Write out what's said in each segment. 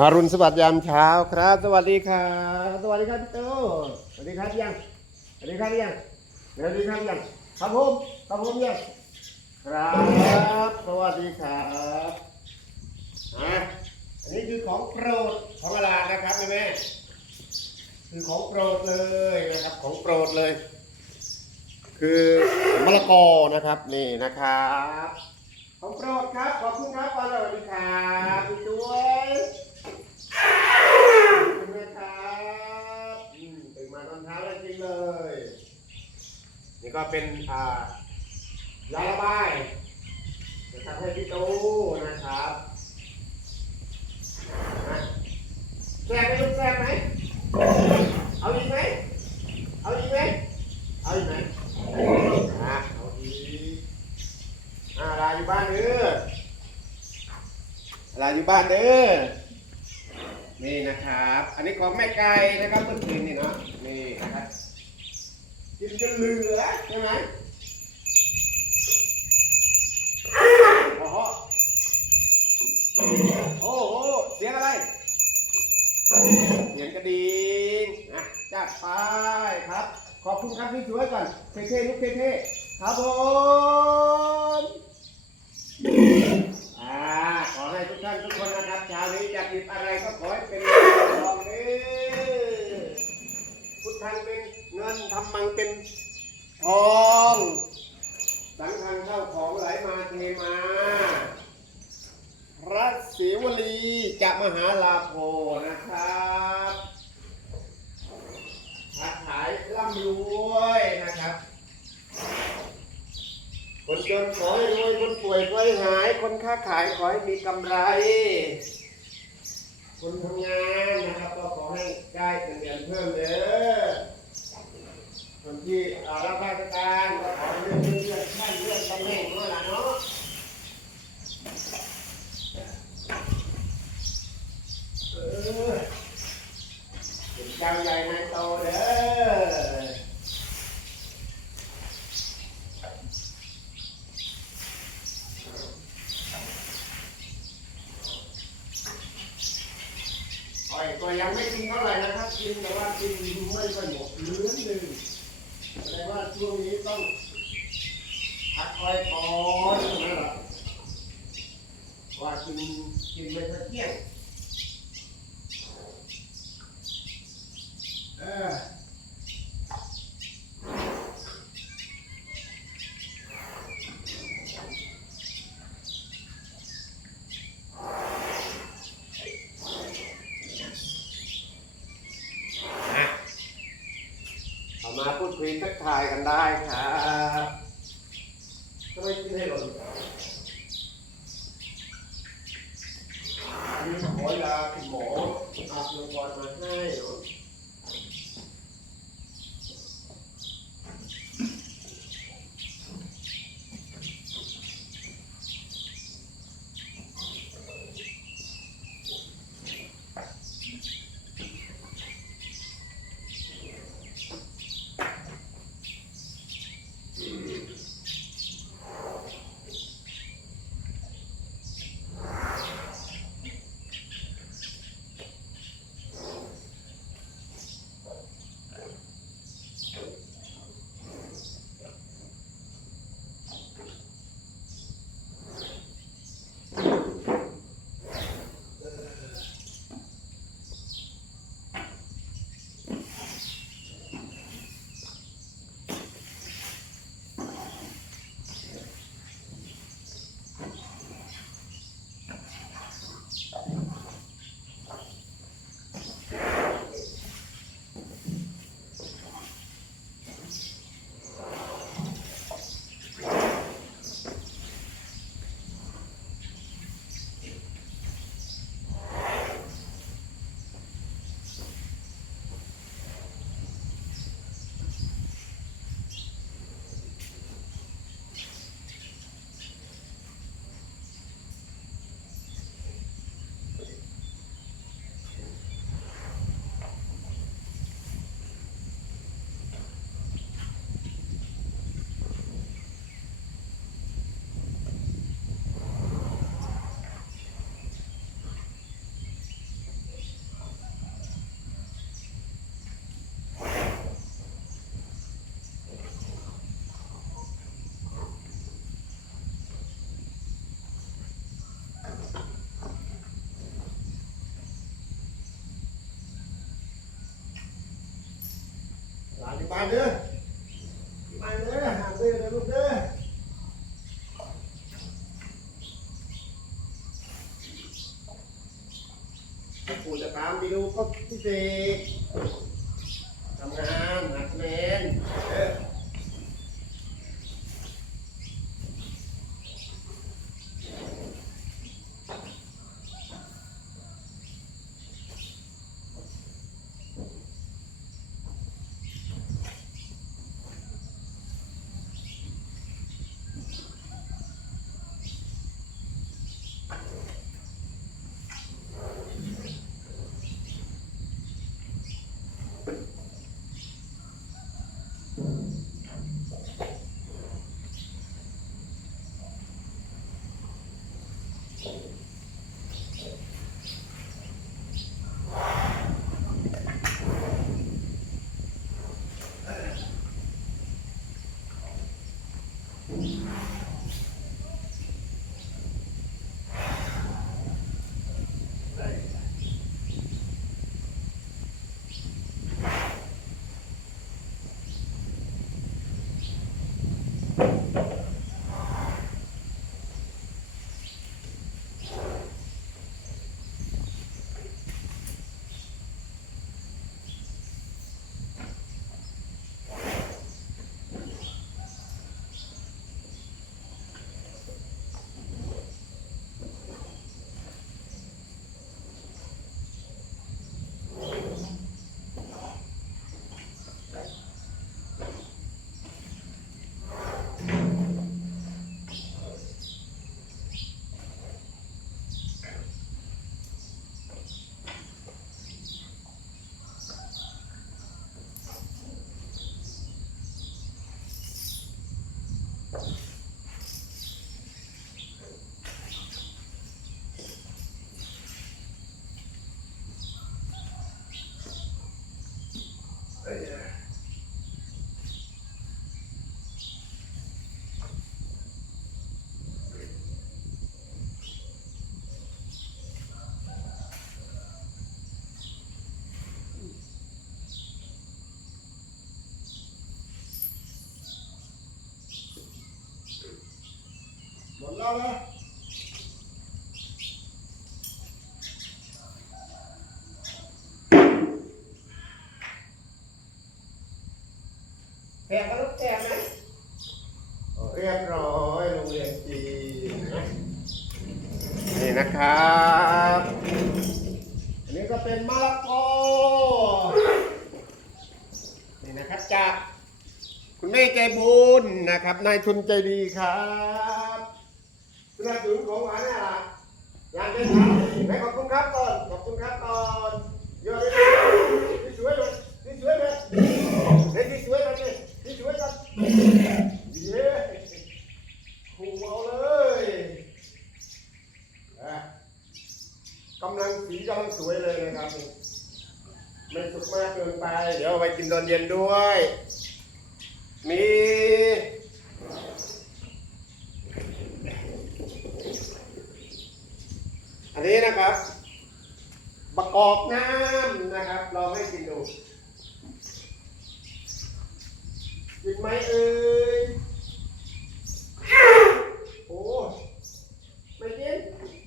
อารุณสวัสดิ์ยามเช้าครับ สวัสดีครับสวัสดีครับพี่โตสวัสดีครับยังสวัสดีครับยังสวัสดีครับยังครับผมครับผมยังครับ สวัสดีครับอะอันนี้คือของโปรดของอลานะครับแม่แม่คือของโปรดเลยนะครับ ของโปรดเลย คือมะละกอนะครับนี่นะครับของโปรดครับขอบคุณครับสวัสดีครับพี่ด้วย ขอบคุณนะครับอืมตื่นมาตอนเช้าเลยจริงเลย นี่ ก็เป็นอ่ายาระบายนะครับให้พี่ตู้นะครับนะแซ่บไหมลูกแซ่บไหมเอาอีกไหมเอาอีกไหมเอาอีกไหมอะเอาอีกอ่าลาอยู่บ้านเด้อลาอยู่บ้านเด้อนี่นะครับ อันนี้ของแม่ไก่นะครับเมื่อคืนนี่เนาะนี่นะครับ กินจนเหลือใช่ไหมโอ้โหโอ้โหเสียงอะไรเสียงกระดิ่งนะจัดไปครับ ขอบคุณครับพี่ช่วยก่อนเท่ๆลูกเท่ๆครับผม อ่าขอให้ทุกท่านทุกคนนะครับเช้านี้จะหยิบอะไรก็ขอให้เป็นเงินทองเด้อพุทธังเป็นเงินทำมังเป็นทอง สังฆังเข้าของไหลมาเทมาพระศิวลีจะมหาลาโภนะครับค้าขายร่ำรวยนะครับ คนจนขอให้รวยคนป่วยขอให้หาย คนค้าขายขอให้มีกำไร คนทำงานนะครับก็ขอให้ได้เงินเดือนเพิ่มเด้อคนที่อ่ารับราชการก็ขอให้เลื่อนเลื่อนขั้นเลื่อนตำแหน่งเมื่อไหร่เนาะเออเป็นเจ้าใหญ่นายโตเด้อ อ้อ ยังไม่กินเท่าไหร่นะครับกินแต่ว่ากินไม่ค่อยหมดเหลือหนึ่งแสดงว่าช่วงนี้ต้องพักคอยก่อนนั่นแหละว่ากินกินไม่ค่อยเที่ยงเออนะเอามาพูด คุยทักทายกันได้ค่ะ ไปเด้อไปเด้อหาเด้อเด้อลูกเด้อปู่จะตามไปดูก็พิเศษทำงานหัดแมนเด้อ ห มดแล้วนะแพงไหมลูกแพงไหมเรียบร้อยโรงเรียนจีนนะนี่นะครับอันนี้ก็เป็นมะละกอนี่นะครับจากคุณแม่ใจบุญนะครับนายทุนใจดีครับ สนับสนุนของหวานนี่ล่ะอยากเป็นครับไหนขอบคุณครับก่อนขอบคุณครับก่อนเยอะเลยที่สวยเลยที่สวยเลยเฮ้ยที่สวยกันเลยที่สวยกันเย้คูเอาเลยอะกำลังสีกำลังสวยเลยนะครับไม่สุกมากเกินไป เดี๋ยวเอาไปกินตอนเย็นด้วย มี อันนี้นะครับประกอบน้ำนะครับ ลองให้กินดู กินไห มเอ่ยโอ้ไม่กิน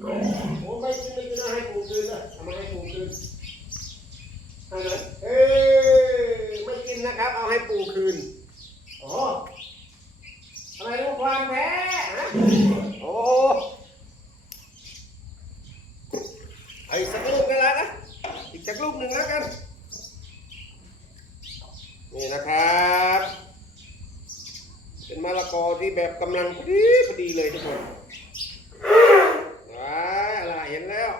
โอ้ไม่กินไม่กินเอาให้ปูคืนนะทำไมให้ปูคืนให้เลยเอ้ยไม่กินนะครับ เอาให้ปูคืนอ้อะไรรู้ความแท้ฮะโอ้ไอ้สักลูกกันแล้วนะอีกสักลูกหนึ่งแล้วกันนี่นะครับ เป็นมะละกอที่แบบกำลังพอดีพอดีเลยทุกคนว้าอะไรเห็นแล้ว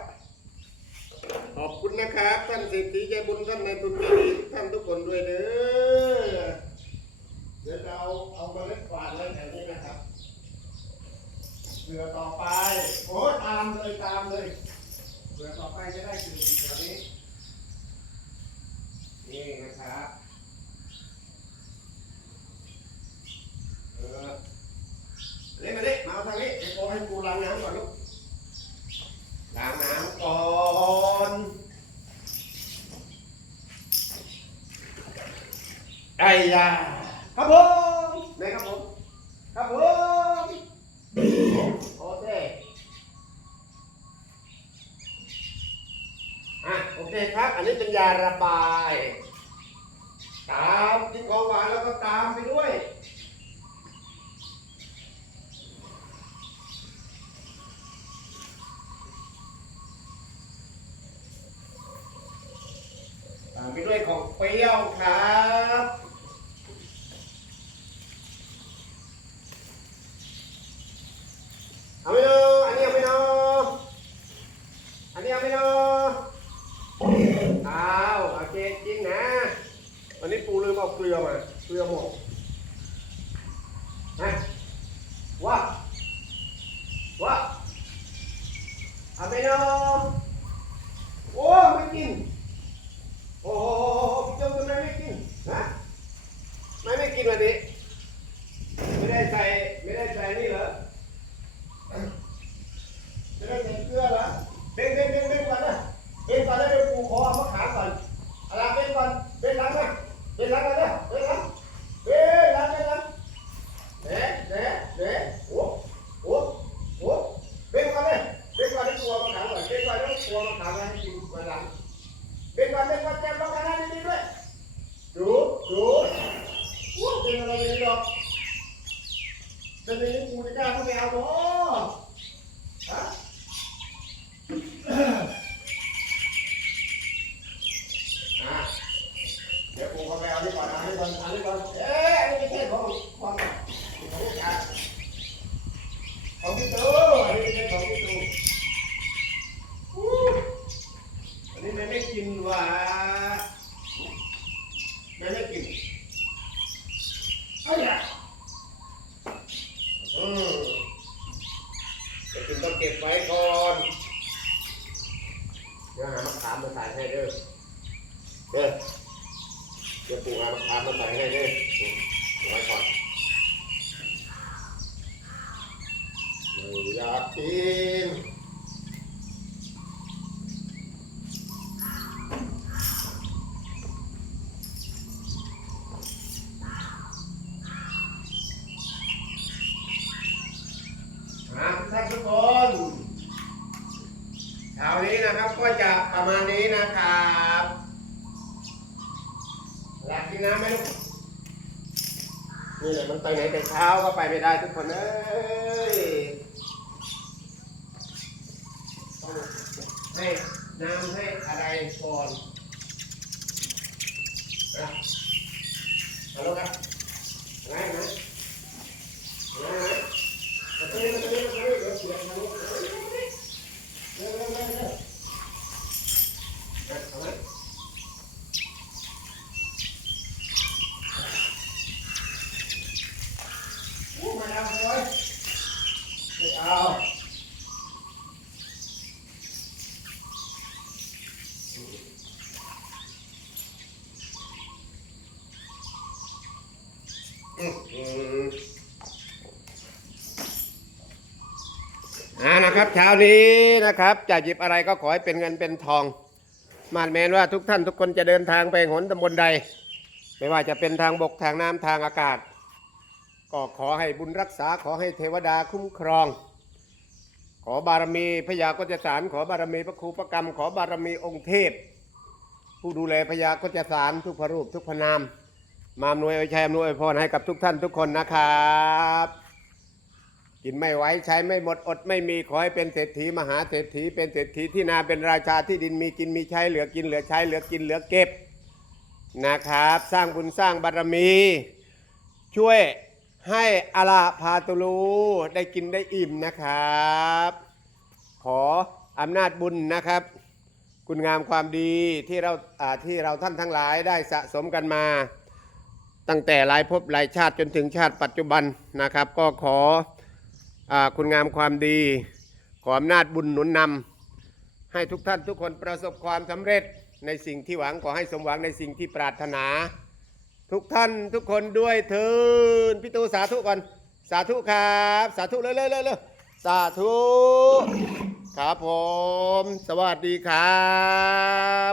ขอบคุณนะครับท่านเศรษฐีใจบุญท่านนายทุนใจดีทุกท่านทุกคนด้วยเด้อเดี๋ยวเราเอาเมล็ดกวาดไว้แถวนี้นะครับเผื่อต่อไปโอ้ตามเลยตามเลยเผื่อต่อไปจะได้กินแถวนี้นี่นะครับเออเล่นมาดิมาเอาทางนี้เดี๋ยวโอให้กูล้างน้ำก่อนลูกล้างน้ำก่อน อ อ้ ยา ครับผมไหนครับผม ครับผมโอเคอะโอเคครับ อันนี้เป็นยาระบายตามกินของหวานแล้วก็ตามไปด้วยตามไปด้วยของเปรี้ยวครับ ไม่เนาะอันนี้เอาไม่เนาะอันนี้เอาไม่เนาะอ้าโอเคจริงนะอันนี้ปูลืมเอาเกลือมา เกลือหมดนะว่าว่าเอาไม่เนาะโอ้ไม่กิน โอ้โหพี่โจทำไมไม่กินฮะไม่ไม่กินวันนี้ ไม่ได้ใส่ไม่ได้ใส่นี่เหรอไม่ได้ใส่เกลือเหรอเบ่งเบ่งเบ่งเบ่งก่อนนะเบ่งก่อนแล้วเดี๋ยวปูขอเอามะขามก่อนเอาละเบ่งก่อนเบ่งหลังนะเบ่งหลังก่อนนะเบ่งหลังเบ่งหลังเบ่งหลังเด้เด้เด้โอ้โอ้โอ้เบ่งก่อนเลยเบ่งก่อนให้ตัวมะขามก่อนเบ่งก่อนแล้วตัวมะขามให้กินวันหลัง เป็นก่อนเป็นก่อนแจมลงกันนะดีๆด้วย ดูดูอู้เป็นอะไรกันหรอกเป็นอย่างนี้กูจะกล้าเข้าไปเอาบ่ฮะอะเดี๋ยวกูเข้าไปเอานี่ก่อนเอานี่ก่อนเอานี่ก่อนเอ๊ะอันนี้ไม่ใช่ของของของลูกค้าของพี่ตูอันนี้ไม่ใช่ของพี่ตูอู้ อันนี้มันไม่กินว่ะมันไม่กินเอ้ยอะอืมจะ เก็บไว้ก่อน เดี๋ยวหามะขามมาใส่ให้เด้อเด้อเดี๋ยวปลูกหามะขามมาใส่ให้เด้อปลูกไว้ก่อนไม่อยากกิน ครับท่านทุกคนเช้า นี้นะครับก็จะประมาณนี้นะครับอยากกินน้ำไหมลูกนี่แหละมันไปไหนแต่เช้าก็ไปไม่ได้ทุกคนเอ้ยให้น้ำให้อะไรก่อนนะฮัลโหลครับไงนะไงนะ มาตรงนี้มาตรงนี้มาตรงนี้เดี๋ยวเสียงมาลูกเร็วเร็วเร็วเร็วเร็วเร็วเร็วเอาไหมอู้มาเอาเลยไม่เอา อ่านะครับเช้านี้นะครับจะหยิบอะไรก็ขอให้เป็นเงินเป็นทอง มาดแมนว่าทุกท่านทุกคนจะเดินทางไปหนตำบลใด ไม่ว่าจะเป็นทางบกทางน้ำทางอากาศ ก็ขอให้บุญรักษาขอให้เทวดาคุ้มครอง ขอบารมีพญาโกจสาร ขอบารมีพระครูประกรรม ขอบารมีองค์เทพ ผู้ดูแลพญาโกจสารทุกพระรูปทุกพระนาม มาอำนวยอวยชัยอำนวยอวยพรให้กับทุกท่านทุกคนนะครับ กินไม่ไหวใช้ไม่หมดอดไม่มีขอให้เป็นเศรษฐีมหาเศรษฐีเป็นเศรษฐีที่นาเป็นราชาที่ดินมีกินมีใช้เหลือกินเหลือใช้เหลือกินเหลือเก็บนะครับ สร้างบุญสร้างบารมี ช่วยให้อาลาพาตุลูได้กินได้อิ่มนะครับ ขออำนาจบุญนะครับ คุณงามความดีที่เราที่เราท่านทั้งหลายได้สะสมกันมา ตั้งแต่หลายภพหลายชาติจนถึงชาติปัจจุบันนะครับ ก็ขออคุณงามความดี ขออำนาจบุญหนุนนำให้ทุกท่านทุกคนประสบความสำเร็จในสิ่งที่หวังขอให้สมหวังในสิ่งที่ปรารถนา ทุกท่านทุกคนด้วยเถินพี่ตูสาธุก่อนสาธุครับ สาธุเลยเลยเลยเลยสาธุ ครับผม สวัสดีครับ